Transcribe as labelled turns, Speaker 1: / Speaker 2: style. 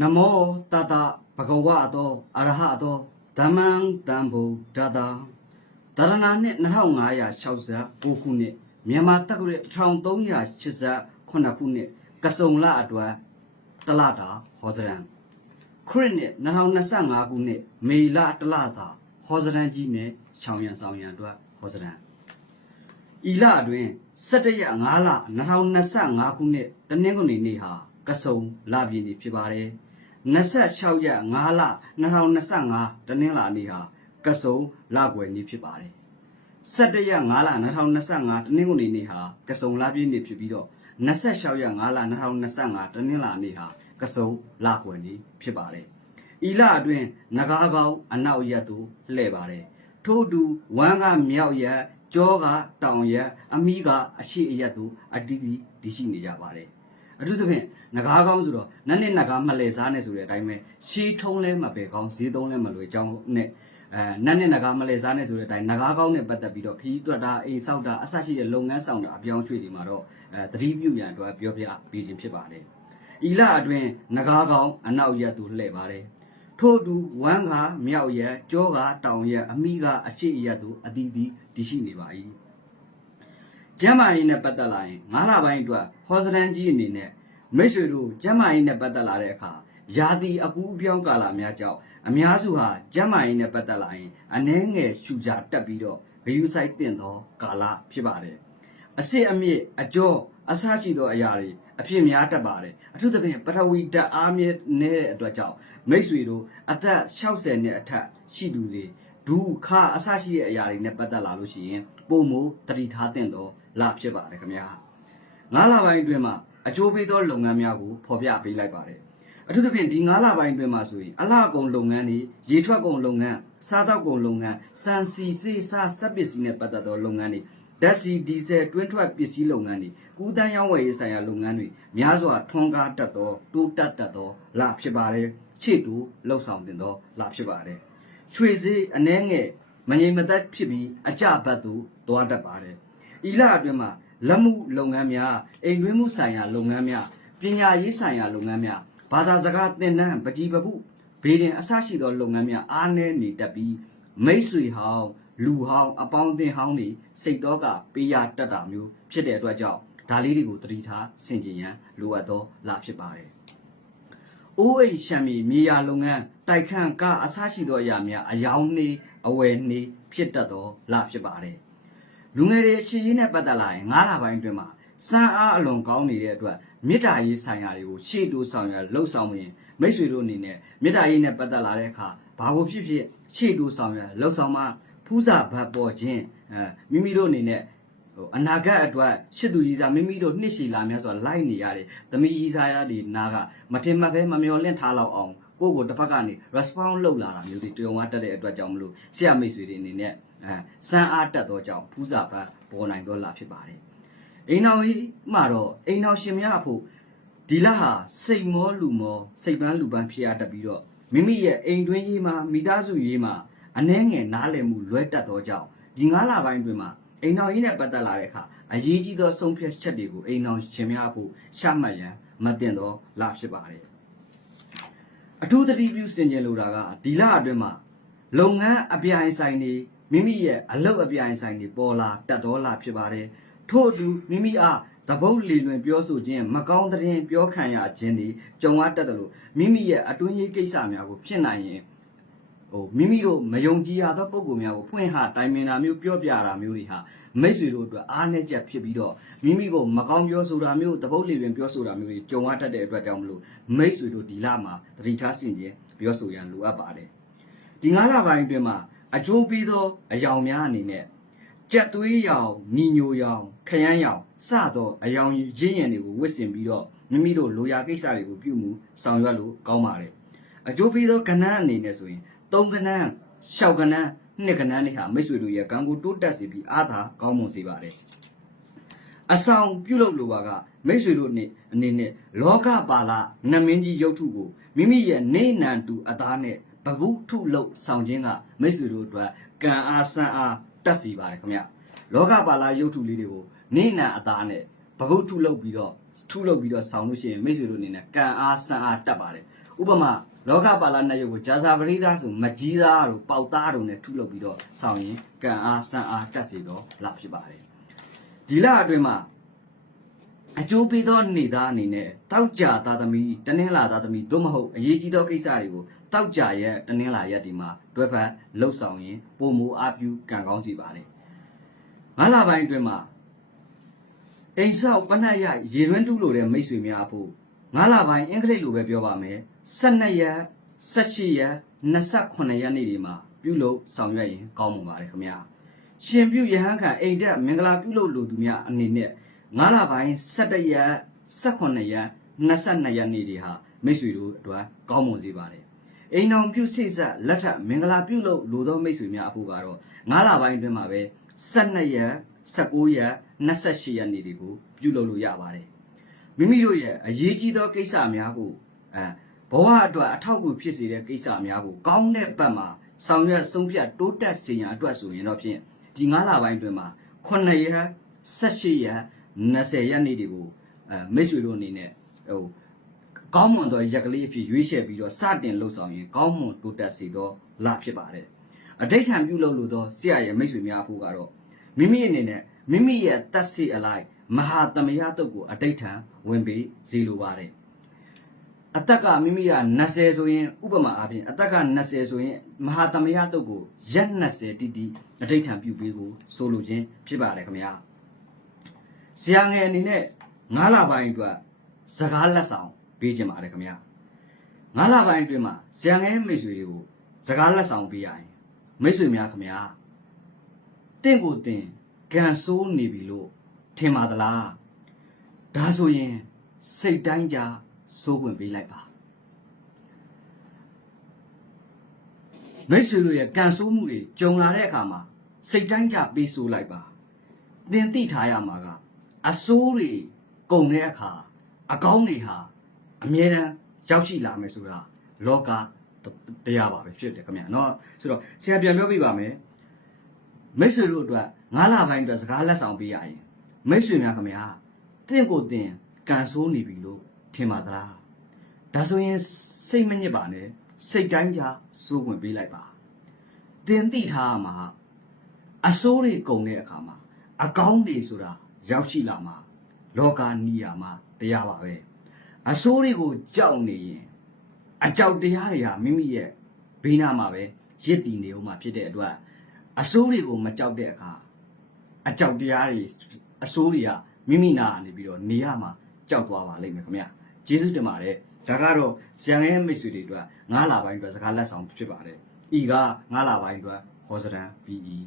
Speaker 1: နမောတတဘဂဝါတောအရဟတောဓမ္မံတံဗုဒ္ဓတာတရဏနှစ်2569ခုနှစ်မြန်မာတက္ကရာ1389ခုနှစ်ကစုံလအတွက်တလတာဟောစရန်ခရစ်နှစ်2025ခုနှစ်မေလတလသာဟောစရန်ကြီးနဲ့ချောင်ရံဆောင်ရံအတွက်ဟောစရန်ဤလအတွင်း17ရက်5လ2025ခုနှစ်တနင်္ဂနွေနေ့ဟာကစုံလပြည့်နေ့ဖြစ်ပါတယ် 26ရက်5လ2025တနင်္လာနေ့ဟာကစုံလကွယ်နေ့ဖြစ်ပါတယ်17ရက်5လ2025တနင်္ဂနွေနေ့ဟာကစုံလပြည့်နေ့ဖြစ်ပြီးတော့26ရက်5လ2025တနင်္လာနေ့ဟာကစုံလကွယ်နေ့ဖြစ်ပါတယ်ဤလအတွင်းငကားကောင်းအနောက်ရက်သို့လှည့်ပါတယ်ထို့အတူဝမ်းကမြောက်ရက်ကြောကတောင်ရက်အမီးကအရှိအရက်တို့အတီးတီးတည်ရှိနေကြပါတယ် အထူးသဖြင့်ငကားကောင်းဆိုတော့နတ်နဲ့ငကားမလဲစားနဲ့ဆိုတဲ့အတိုင်းပဲရှီးထုံးလဲမပဲကောင်းဈေးသုံးလဲမလွယ်ကြောင်းနဲ့အဲနတ်နဲ့ငကားမလဲစားနဲ့ဆိုတဲ့အတိုင်းငကားကောင်းနဲ့ပတ်သက်ပြီးတော့ခရီးတွက်တာအိမ်ဆောက်တာအဆရှိတဲ့လုပ်ငန်းဆောင်တာအပြောင်းအရွှေ့တွေမှာတော့အဲသတိပြုရန်အတွက်ပြောပြပေးခြင်းဖြစ်ပါတယ်ဤလအတွင်းငကားကောင်းအနောက်ရက်တို့လှည့်ပါတယ်ထို့အတူဝမ်းကမြောက်ရက်ကြောကတောင်ရက်အမိကအရှိရက်တို့အတီးတီးတည်ရှိနေပါ၏ ကျမ်းမာရေးနဲ့ပတ်သက်လာရင်ငါးလပိုင်းအတွက်ဟောစတန်ကြီးအနေနဲ့မိတ်ဆွေတို့ကျမ်းမာရေးနဲ့ပတ်သက်လာတဲ့အခါယာတိအပူအပြောင်းကာလများကြောင့်အများစုဟာကျမ်းမာရေးနဲ့ပတ်သက်လာရင်အနှဲငယ်ရှူကြတက်ပြီးတော့ဂယုစိုက်တင်သောကာလဖြစ်ပါတယ်အစစ်အမြစ်အကျော်အဆရှိသောအရာတွေအဖြစ်များတတ်ပါတယ်အထူးသဖြင့်ပထဝီဓာတ်အားမြဲနေတဲ့အတွက်ကြောင့်မိတ်ဆွေတို့အသက်60နှစ်အထက်ရှိသူတွေဒူခါအဆရှိတဲ့အရာတွေနဲ့ပတ်သက်လာလို့ရှိရင်ပုံမတတိထားတဲ့တော့ လဖြစ်ပါတယ်ခင်ဗျာငါးလပိုင်းအတွင်းမှာအကျိုးပေးသောလုပ်ငန်းများကိုဖော်ပြပေးလိုက်ပါတယ်အထူးသဖြင့်ဒီ9လပိုင်းအတွင်းမှာဆိုရင်အလှကုန်လုပ်ငန်းတွေရေထွက်ကုန်လုပ်ငန်းစားတောက်ကုန်လုပ်ငန်းစံစီစေးစားစက်ပစ္စည်းနဲ့ပတ်သက်သောလုပ်ငန်းတွေဓာတ်ဆီဒီဇယ်တွင်းထွက်ပစ္စည်းလုပ်ငန်းတွေကူးတန်းရောင်းဝယ်ရေးဆိုင်ရာလုပ်ငန်းတွေများစွာထွန်းကားတတ်သောတိုးတက်တတ်သောလဖြစ်ပါတယ်ခြေတူလှုပ်ဆောင်တင်သောလဖြစ်ပါတယ်ရွှေစေးအနှဲငယ်မငြိမ်မသက်ဖြစ်ပြီးအကြဘတ်သို့တွားတတ်ပါတယ် ဤလအတွင်းမှာလက်မှုလုပ်ငန်းများအိမ်တွင်းမှုဆိုင်ရာလုပ်ငန်းများပညာရေးဆိုင်ရာလုပ်ငန်းများဘာသာစကားသင်တန်းပကြီးပပုဘေးရင်အဆရှိသောလုပ်ငန်းများအားနည်းနေတတ်ပြီးမိတ်ဆွေဟောင်းလူဟောင်းအပေါင်းအသင်းဟောင်းတွေစိတ်တော့ကပေးရတတ်တာမျိုးဖြစ်တဲ့အတွက်ကြောင့်ဒါလေးတွေကိုသတိထားဆင်ခြင်ရန်လိုအပ်သောလဖြစ်ပါတယ်။အိုးအိမ်ရှမ်းမီမြေယာလုပ်ငန်းတိုက်ခန့်ကအဆရှိသောအရာများအယောင်နှေးအဝယ်နှေးဖြစ်တတ်သောလဖြစ်ပါတယ်။ လူငယ်တွေအရှိရေးနဲ့ပတ်သက်လာရင်ငါးလပိုင်းအတွင်းမှာစံအားအလွန်ကောင်းနေတဲ့အတွက်မေတ္တာရေးဆိုင်ရာတွေကိုရှေ့တိုးဆောင်ရလှုပ်ဆောင်ရင်မိတ်ဆွေတို့အနေနဲ့မေတ္တာရေးနဲ့ပတ်သက်လာတဲ့အခါဘာကိုဖြစ်ဖြစ်ရှေ့တိုးဆောင်ရလှုပ်ဆောင်မှဖူးစာဘတ်ပေါ်ခြင်းအဲမိမိတို့အနေနဲ့ဟိုအနာဂတ်အတွက်ရှစ်သူကြီးစားမိမိတို့နှစ်ရှည်လာများစွာလိုက်နေရတယ်။သမီးကြီးစားရတွေနာကမတင်မပဲမမျောလင့်ထားလောက်အောင် ကိုယ့်ကိုတစ်ဖက်ကနေ response လုပ်လာတာမျိုးတွေတယုံဝတက်တဲ့အတွက်ကြောင့်မလို့ဆရာမိတ်ဆွေတွေအနေနဲ့အဲစမ်းအားတက်သောကြောင့်ဖူးစာဘတ်ပေါ်နိုင်တော့လာဖြစ်ပါတယ်။အိမ်တော်ကြီးမှတော့အိမ်တော်ရှင်များအဖို့ဒီလဟာစိတ်မောလူမောစိတ်ပန်းလူပန်းဖြစ်ရတတ်ပြီးတော့မိမိရဲ့အိမ်တွင်းရေးမှာမိသားစုရေးမှာအနှဲငယ်နားလည်မှုလွဲတတ်သောကြောင့်ဒီ9လပိုင်းတွင်မှာအိမ်တော်ကြီးနဲ့ပတ်သက်လာတဲ့အခါအရေးကြီးသောဆုံးဖြတ်ချက်တွေကိုအိမ်တော်ရှင်များဖို့ရှာမှတ်ရန်မတင်သောလဖြစ်ပါတယ် အထူးသတိပြုစင်ကြင်လိုတာကဒီလအတွင်းမှာလုပ်ငန်းအပြိုင်ဆိုင်တွေမိမိရဲ့အလုပ်အပြိုင်ဆိုင်တွေပေါ်လာတတ်သောလဖြစ်ပါတယ်ထို့အတူမိမိအားတပုတ်လီလွင်ပြောဆိုခြင်းမကောင်းတဲ့ရင်ပြောခံရခြင်းတွေကြုံရတတ်တယ်လို့မိမိရဲ့အတွင်းရေးကိစ္စများကိုဖြစ်နိုင်ရင် ဟိုမိမိတို့မယုံကြည်ရသောပုံကိုယ်များကိုဖွင့်ဟတိုင်ပင်တာမျိုးပြောပြတာမျိုးတွေဟာမိတ်ဆွေတို့အတွက်အားနည်းချက်ဖြစ်ပြီးတော့မိမိကိုမကောင်းပြောဆိုတာမျိုးတပုတ်လီလွင်ပြောဆိုတာမျိုးတွေကြုံရတတ်တဲ့အတွက်ကြောင့်မလို့မိတ်ဆွေတို့ဒီလမှာသတိထားဆင်ခြင်ပြောဆိုရန်လိုအပ်ပါတယ်ဒီ9လပိုင်းအတွင်းမှာအကျိုးပေးသောအယောင်များအနေနဲ့ကြက်သွေးရောင်ညီညိုရောင်ခရမ်းရောင်စသောအယောင်ရင်းရံတွေကိုဝစ်စင်ပြီးတော့မိမိတို့လိုရာကိစ္စတွေကိုပြုမှုဆောင်ရွက်လို့ကောင်းပါတယ်အကျိုးပေးသောကဏ္ဍအနေနဲ့ဆိုရင် ၃ကဏ္ဍ၆ကဏ္ဍနှစ်ကဏ္ဍတွေဟာမိတ်ဆွေတို့ရဲ့ကံကိုတိုးတက်စေပြီးအားသာကောင်းမွန်စေပါတယ်အဆောင်ပြုလုပ်လိုပါကမိတ်ဆွေတို့နေအနေနဲ့လောကပါလာနတ်မင်းကြီးရုပ်ထုကိုမိမိရဲ့နေနံတူအသားနဲ့ဘဗုထုလုပ်ဆောင်ခြင်းကမိတ်ဆွေတို့အတွက်ကံအားစံအားတက်စီပါတယ်ခင်ဗျလောကပါလာရုပ်ထုလေးတွေကိုနေနံအသားနဲ့ဘဗုထုလုပ်ပြီးတော့ထုလုပ်ပြီးတော့ဆောင်လို့ရှိရင်မိတ်ဆွေတို့အနေနဲ့ကံအားစံအားတက်ပါတယ်ဥပမာ လောကပါဠနှစ်ရုပ်ကိုဂျာဇာပရိသဆိုမကြီးသားတို့ပေါက်သားတို့နဲ့ထုလုပ်ပြီးတော့ဆောင်ရင်ကံအားစံအားတက်စေတော့လာဖြစ်ပါတယ်ဒီလအတွင်းမှာအကျိုးပေးသောနေသားအနေနဲ့တောက်ကြသားသမီးတနင်္လာသားသမီးသို့မဟုတ်အရေးကြီးသောကိစ္စတွေကိုတောက်ကြရဲ့တနင်္လာရက်ဒီမှာတွဲဖက်လှုပ်ဆောင်ရင်ပုံမူအပြူကံကောင်းစီပါတယ်ငါးလပိုင်းအတွင်းမှာအိမ်ဆောက်ပနတ်ရရေရွန်းတူးလို့တဲ့မိတ်ဆွေများအဖို့ ငါးလပိုင်းအင်္ဂလိပ်လိုပဲပြောပါမယ်12ရက်18ရက်28ရက်နေ့ဒီမှာပြုလုပ်ဆောင်ရွက်ရင်ကောင်းမှာပါတယ်ခင်ဗျာရှင်ပြုယဟန်ခံအိမ်တက်မင်္ဂလာပြုလုပ်လို့သူများအနေနဲ့ငါးလပိုင်း17ရက်18ရက်22ရက်နေ့ဒီဟာမိတ်ဆွေတို့အတွက်ကောင်းမွန်စေပါတယ်အိမ်တော်ပြုစိတ်ဆက်လက်ထပ်မင်္ဂလာပြုလုပ်လို့သောမိတ်ဆွေများအဖို့ကတော့ငါးလပိုင်းအတွင်းမှာပဲ12ရက်19ရက်28ရက်နေ့တွေကိုပြုလုပ်လို့ရပါတယ် မိမိတို့ရဲ့အရေးကြီးသောကိစ္စများကိုအဲဘဝအတွက်အထောက်အကူဖြစ်စေတဲ့ကိစ္စများကိုကောင်းတဲ့ဘက်မှာဆောင်ရွက်ဆုံးဖြတ်တိုးတက်စေရန်အတွက်ဆိုရင်တော့ဖြင့်ဒီ9လပိုင်းအတွင်းမှာ9ရက်18ရက်20ရက်နေ့တွေကိုအဲမိတ်ဆွေတို့အနေနဲ့ဟိုကောင်းမွန်သောရက်ကလေးအဖြစ်ရွေးချယ်ပြီးတော့စတင်လှုပ်ဆောင်ရင်ကောင်းမွန်တိုးတက်စေသောလဖြစ်ပါတယ်အဋိဌံပြုလုပ်လို့သောဆရာရဲ့မိတ်ဆွေများဖို့ကတော့မိမိအနေနဲ့မိမိရဲ့တတ်စီအလိုက် မဟာသမယတုတ်ကိုအဋိဌံဝင်ပြီးစီလိုပါတယ်အတက်ကမိမိက20ဆိုရင်ဥပမာအားဖြင့်အတက်က20ဆိုရင်မဟာသမယတုတ်ကိုရက်20တိတိအဋိဌံပြုပြီးကိုဆိုလိုခြင်းဖြစ်ပါတယ်ခင်ဗျာဆရာငယ်အနေနဲ့9လပိုင်းအတွက်စကားလက်ဆောင်ပေးခြင်းပါတယ်ခင်ဗျာငါးလပိုင်းအတွင်းမှာဇံငယ်မိတ်ဆွေတွေကိုစကားလက်ဆောင်ပေးရရင်မိတ်ဆွေများခင်ဗျာတင့်ကိုတင်ကန်ဆိုးနေပြီလို့ ထင်ပါသလားဒါဆိုရင်စိတ်တိုင်းကြစိုးဝင်ပေးလိုက်ပါမိတ်ဆွေတို့ရဲ့ကန်ဆိုးမှုတွေကြုံလာတဲ့အခါမှာစိတ်တိုင်းကြပေးဆိုးလိုက်ပါသင်သိထားရမှာကအဆိုးတွေကုန်တဲ့အခါအကောင်းတွေဟာ အမြဲတမ်းရောက်ရှိလာမယ်ဆိုတာလောကတရားပါပဲဖြစ်တယ်ခင်ဗျာเนาะဆိုတော့ဆရာပြန်ပြောပြပါမယ်မိတ်ဆွေတို့အတွက်ငါးလပိုင်းအတွက်စကားလက်ဆောင်ပေးရရင် မိတ်ဆွေများခင်ဗျာတင့်ကိုတင်ကန်ဆိုးနေပြီလို့ထင်ပါသလားဒါဆိုရင်စိတ်မညစ်ပါနဲ့စိတ်တိုင်းကြစိုးဝင်ပေးလိုက်ပါတင်သိထားရမှာအဆိုးတွေကုန်တဲ့အခါမှာအကောင်းတွေဆိုတာရောက်ရှိလာမှာလောကနီးယာမှာတရားပါပဲအဆိုးတွေကိုကြောက်နေရင်အကြောက်တရားတွေဟာမိမိရဲ့ဘေးနားမှာပဲရစ်တည်နေဦးမှာဖြစ်တဲ့အတွက်အဆိုးတွေကိုမကြောက်တဲ့အခါအကြောက်တရားတွေ အဆိုးတွေကမိမိနာကနေပြီးတော့နေရမှာကြောက်သွားပါလိမ့်မယ်ခင်ဗျကျေးဇူးတင်ပါတယ်ဒါကတော့ဇံရဲ့မိတ်ဆွေတွေအတွက်ငါးလပိုင်းအတွက်စကားလက်ဆောင်ဖြစ်ပါတယ်ဤကငါးလပိုင်းအတွက်ဟောစတန် BE